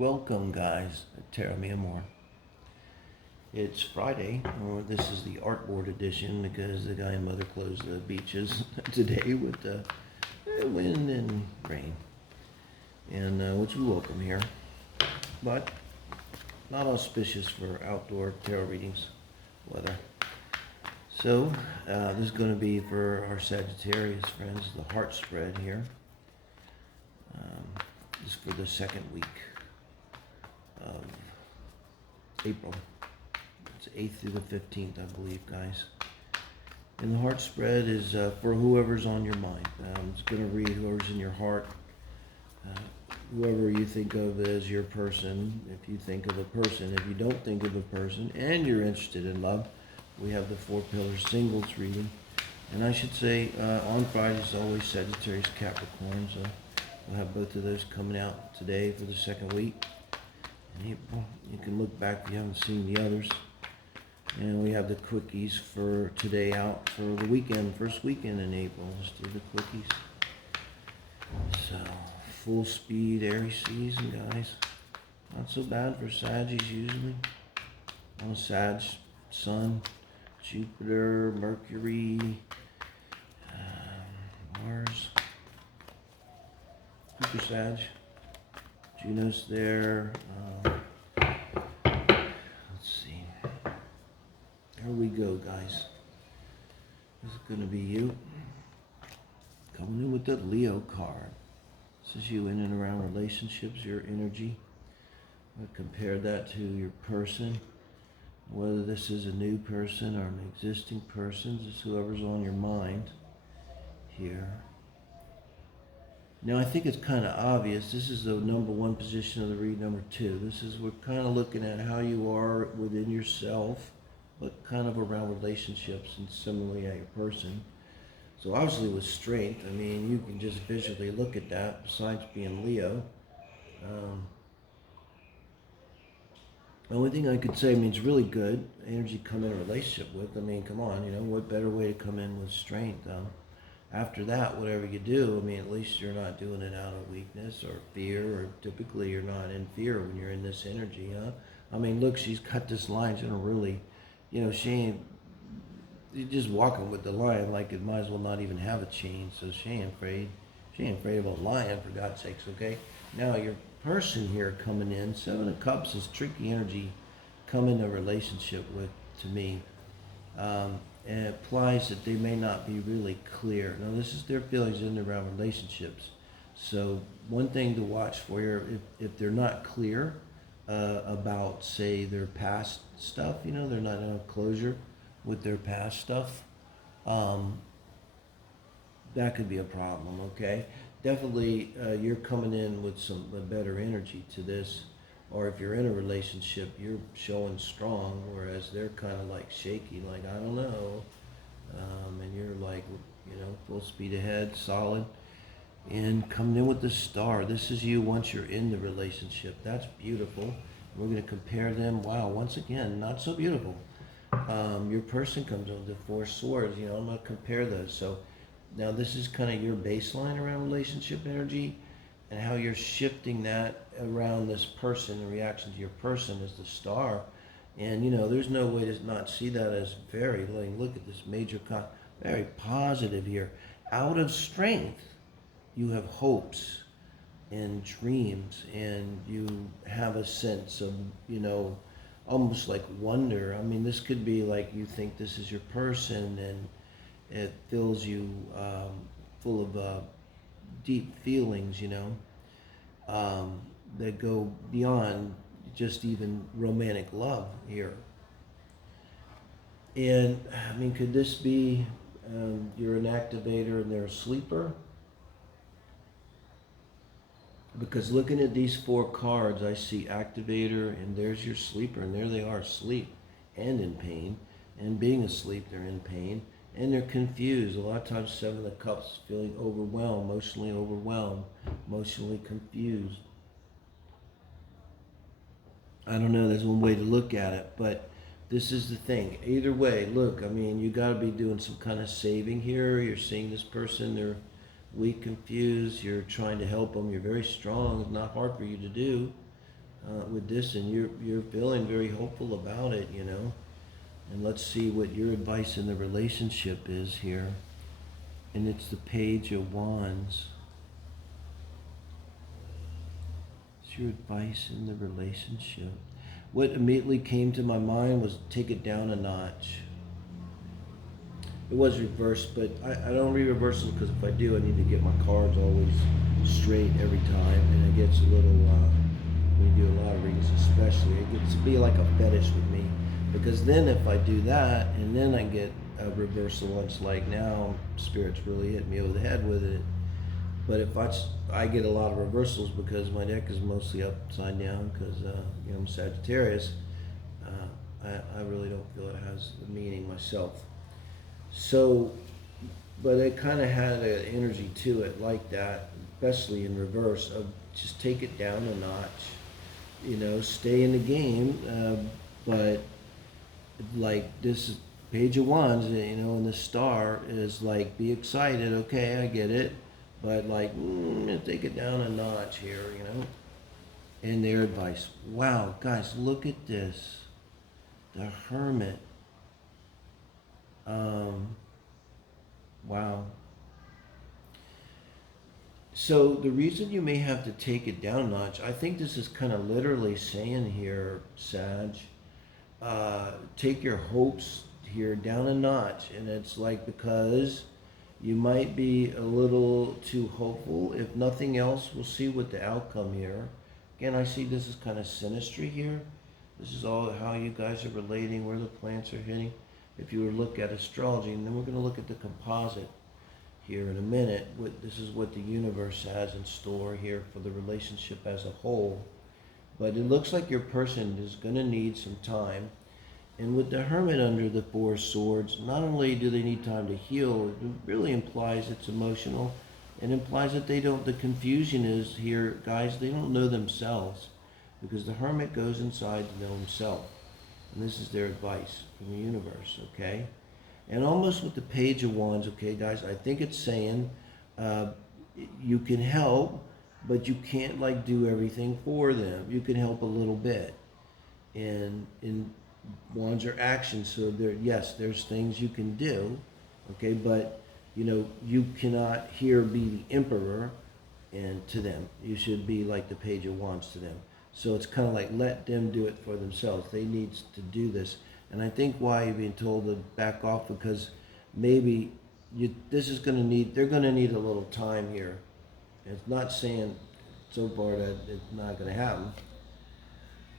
Welcome, guys, Terra Mi Amor. It's Friday, or this is the artboard edition because the guy and mother closed the beaches today with the wind and rain, and which we welcome here, but not auspicious for outdoor tarot readings weather. So this is going to be for our Sagittarius friends, the heart spread here. This is for the second week of April. It's 8th through the 15th, I believe, guys. And the heart spread is for whoever's on your mind. It's going to read whoever's in your heart, whoever you think of as your person. If you think of a person, if you don't think of a person, and you're interested in love, we have the 4 pillars singles reading. And I should say, on Fridays, always Sagittarius, Capricorn. So we'll have both of those coming out today for the second week in April. You can look back if you haven't seen the others. And we have the quickies for today out for the weekend, first weekend in April. Let's do the quickies. So, full speed Aries season, guys. Not so bad for Saggies usually. On Sag, Sun, Jupiter, Mercury, Mars, Super Sag, Juno's there. Let's see. Here we go, guys. This is going to be you. Coming in with the Leo card. This is you in and around relationships, your energy. I compare that to your person. Whether this is a new person or an existing person, it's whoever's on your mind here. Now, I think it's kind of obvious. This is the number 1 position of the read, number 2. This is, we're kind of looking at how you are within yourself, but kind of around relationships and similarly at your person. So obviously with strength, I mean, you can just visually look at that, besides being Leo. The only thing I could say, I mean, it's really good energy come in a relationship with. I mean, come on, what better way to come in with strength? After that, whatever you do, I mean, at least you're not doing it out of weakness or fear, or typically you're not in fear when you're in this energy, huh? I mean, look, she's got this line, she's gonna really, she ain't, you're just walking with the lion like it might as well not even have a chain, so she ain't afraid. She ain't afraid of a lion, for God's sakes, okay? Now, your person here coming in, 7 of Cups is tricky energy come in a relationship with, to me. And it implies that they may not be really clear. Now, this is their feelings in and around relationships. So one thing to watch for here, if they're not clear about, say, their past stuff, they're not in a closure with their past stuff, that could be a problem, okay? Definitely you're coming in with a better energy to this. Or if you're in a relationship, you're showing strong, whereas they're kind of like shaky, like, I don't know. And you're like, full speed ahead, solid. And coming in with the star. This is you once you're in the relationship. That's beautiful. We're going to compare them. Wow, once again, not so beautiful. Your person comes with the 4 swords. I'm going to compare those. So now this is kind of your baseline around relationship energy, and how you're shifting that around this person, the reaction to your person is the star. And, there's no way to not see that as very, look at this major, very positive here. Out of strength, you have hopes and dreams, and you have a sense of, almost like wonder. I mean, this could be like you think this is your person, and it fills you full of deep feelings, that go beyond just even romantic love here. And, I mean, could this be you're an activator and they're a sleeper? Because looking at these 4 cards, I see activator, and there's your sleeper, and there they are, asleep and in pain. And being asleep, they're in pain. And they're confused. A lot of times 7 of Cups, feeling overwhelmed, emotionally confused. I don't know, there's one way to look at it, but this is the thing. Either way, look, I mean, you got to be doing some kind of saving here. You're seeing this person, they're weak, confused. You're trying to help them. You're very strong. It's not hard for you to do. with this, and you're feeling very hopeful about it, you know. And let's see what your advice in the relationship is here. And it's the Page of Wands. What's your advice in the relationship? What immediately came to my mind was take it down a notch. It was reversed, but I don't read reversals because if I do, I need to get my cards always straight every time, and it gets a little, when you do a lot of readings especially, it gets to be like a fetish with me. Because then if I do that, and then I get a reversal, it's like now Spirit's really hit me over the head with it. But if I get a lot of reversals because my deck is mostly upside down because you know, I'm Sagittarius, I really don't feel it has a meaning myself. So, but it kind of had an energy to it like that, especially in reverse, of just take it down a notch, you know, stay in the game, but like this Page of Wands, you know, and the star is like, be excited, okay, I get it, but like, take it down a notch here, you know, and their advice. Wow, guys, look at this, the Hermit. Wow. So the reason you may have to take it down a notch, I think this is kind of literally saying here, Sag, take your hopes here down a notch. And it's like, because you might be a little too hopeful. If nothing else, we'll see what the outcome here. Again, I see this is kind of synastry here. This is all how you guys are relating, where the planets are hitting. If you were to look at astrology, and then we're going to look at the composite here in a minute. This is what the universe has in store here for the relationship as a whole. But it looks like your person is going to need some time. And with the Hermit under the Four of Swords, not only do they need time to heal, it really implies it's emotional. It implies that they don't, the confusion is here, guys, they don't know themselves. Because the Hermit goes inside to know himself. And this is their advice from the universe, okay? And almost with the Page of Wands, okay, guys, I think it's saying you can help, but you can't, like, do everything for them. You can help a little bit. And Wands are action, so yes, there's things you can do, okay? But, you know, you cannot here be the Emperor and to them. You should be like the Page of Wands to them. So it's kind of like, let them do it for themselves. They need to do this. And I think why you're being told to back off, because maybe this is going to need, they're going to need a little time here. It's not saying so far that it's not going to happen.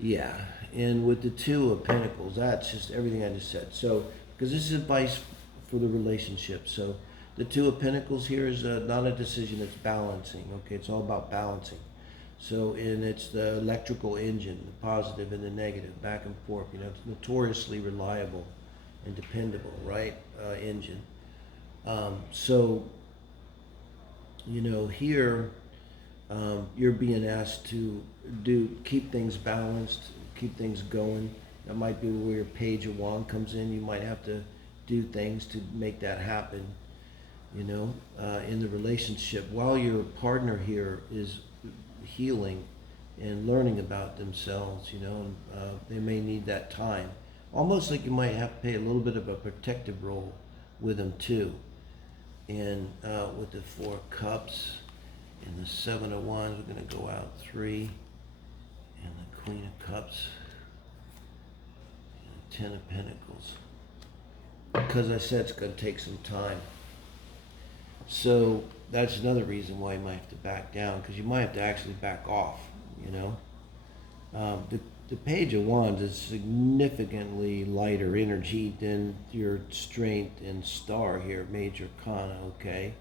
Yeah, and with the Two of Pentacles, that's just everything I just said. So, because this is advice for the relationship. So the Two of Pentacles here is not a decision, it's balancing. Okay, it's all about balancing. So, and it's the electrical engine, the positive and the negative, back and forth. You know, it's notoriously reliable and dependable, right? Engine. So, you know, here you're being asked to keep things balanced, keep things going. That might be where your Page of Wands comes in. You might have to do things to make that happen, you know, in the relationship, while your partner here is healing and learning about themselves, you know, and they may need that time. Almost like you might have to play a little bit of a protective role with them too. And with the Four of Cups and the Seven of Wands, we're going to go out 3, and the Queen of Cups and the Ten of Pentacles. Because I said it's going to take some time. So that's another reason why you might have to back down, because you might have to actually back off, you know. The Page of Wands is significantly lighter energy than your Strength and Star here, Major Arcana, okay?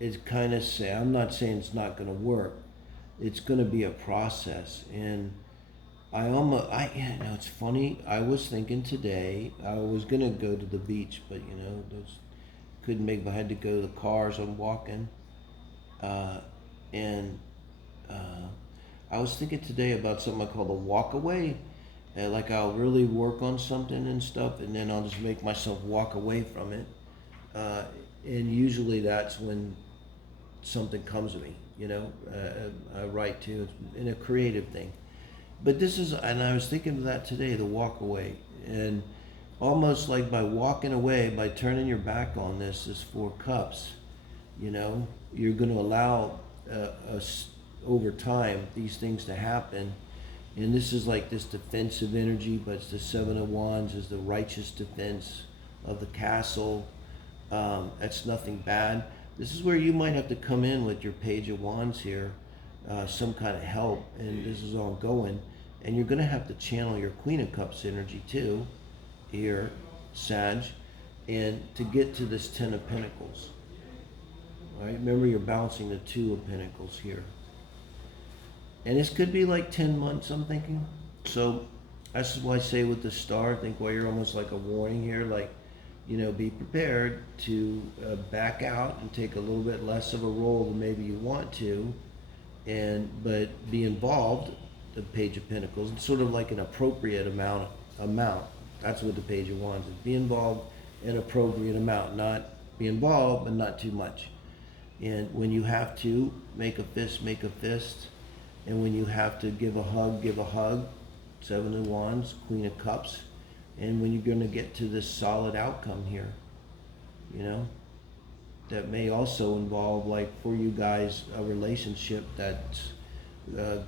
It's kind of say, I'm not saying it's not going to work. It's going to be a process. And you know, it's funny. I was thinking today, I was going to go to the beach, but, you know, couldn't make, I had to go to the cars. I'm walking. I was thinking today about something I call the walk away. Like I'll really work on something and stuff, and then I'll just make myself walk away from it. And usually that's when something comes to me, write to in a creative thing. But this is, and I was thinking of that today, the walk away. And almost like by walking away, by turning your back on this 4 cups, you're going to allow us over time these things to happen. And this is like this defensive energy, but it's the 7 of Wands is the righteous defense of the castle. That's nothing bad. This is where you might have to come in with your Page of Wands here, some kind of help, and this is ongoing. And you're going to have to channel your Queen of Cups energy too, here, Sag, and to get to this 10 of Pentacles. All right, remember you're balancing the 2 of Pentacles here. And this could be like 10 months, I'm thinking. So that's why I say with the star, I think why you're almost like a warning here, like, be prepared to back out and take a little bit less of a role than maybe you want to, but be involved. The Page of Pentacles, it's sort of like an appropriate amount. That's what the Page of Wands is. Be involved in appropriate amount, not be involved, but not too much. And when you have to make a fist, make a fist. And when you have to give a hug, give a hug. 7 of Wands, Queen of Cups. And when you're going to get to this solid outcome here, that may also involve, like for you guys, a relationship that's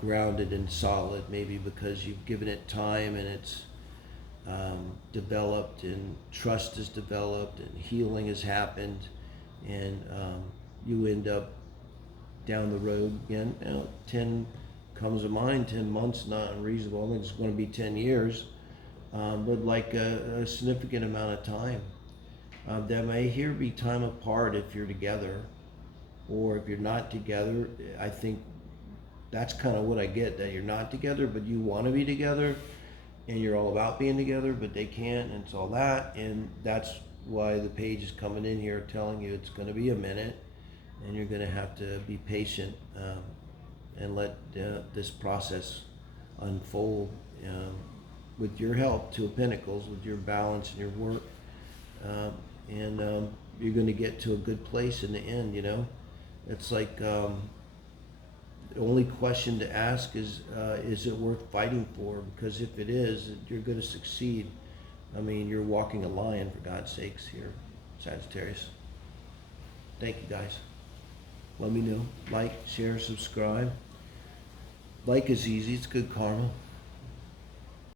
grounded and solid, maybe because you've given it time and it's developed and trust is developed and healing has happened, and you end up down the road again. 10 comes to mind. 10 months not unreasonable. I think it's going to be 10 years, but like a significant amount of time. There may here be time apart if you're together, or if you're not together. I think that's kind of what I get, that you're not together, but you want to be together, and you're all about being together, but they can't, and it's all that. And that's why the Page is coming in here telling you it's going to be a minute, and you're going to have to be patient and let this process unfold with your help, 2 of Pentacles, with your balance and your work. And you're going to get to a good place in the end, It's like... the only question to ask is it worth fighting for? Because if it is, you're going to succeed. I mean, you're walking a lion, for God's sakes, here, Sagittarius. Thank you, guys. Let me know. Like, share, subscribe. Like is easy. It's good karma.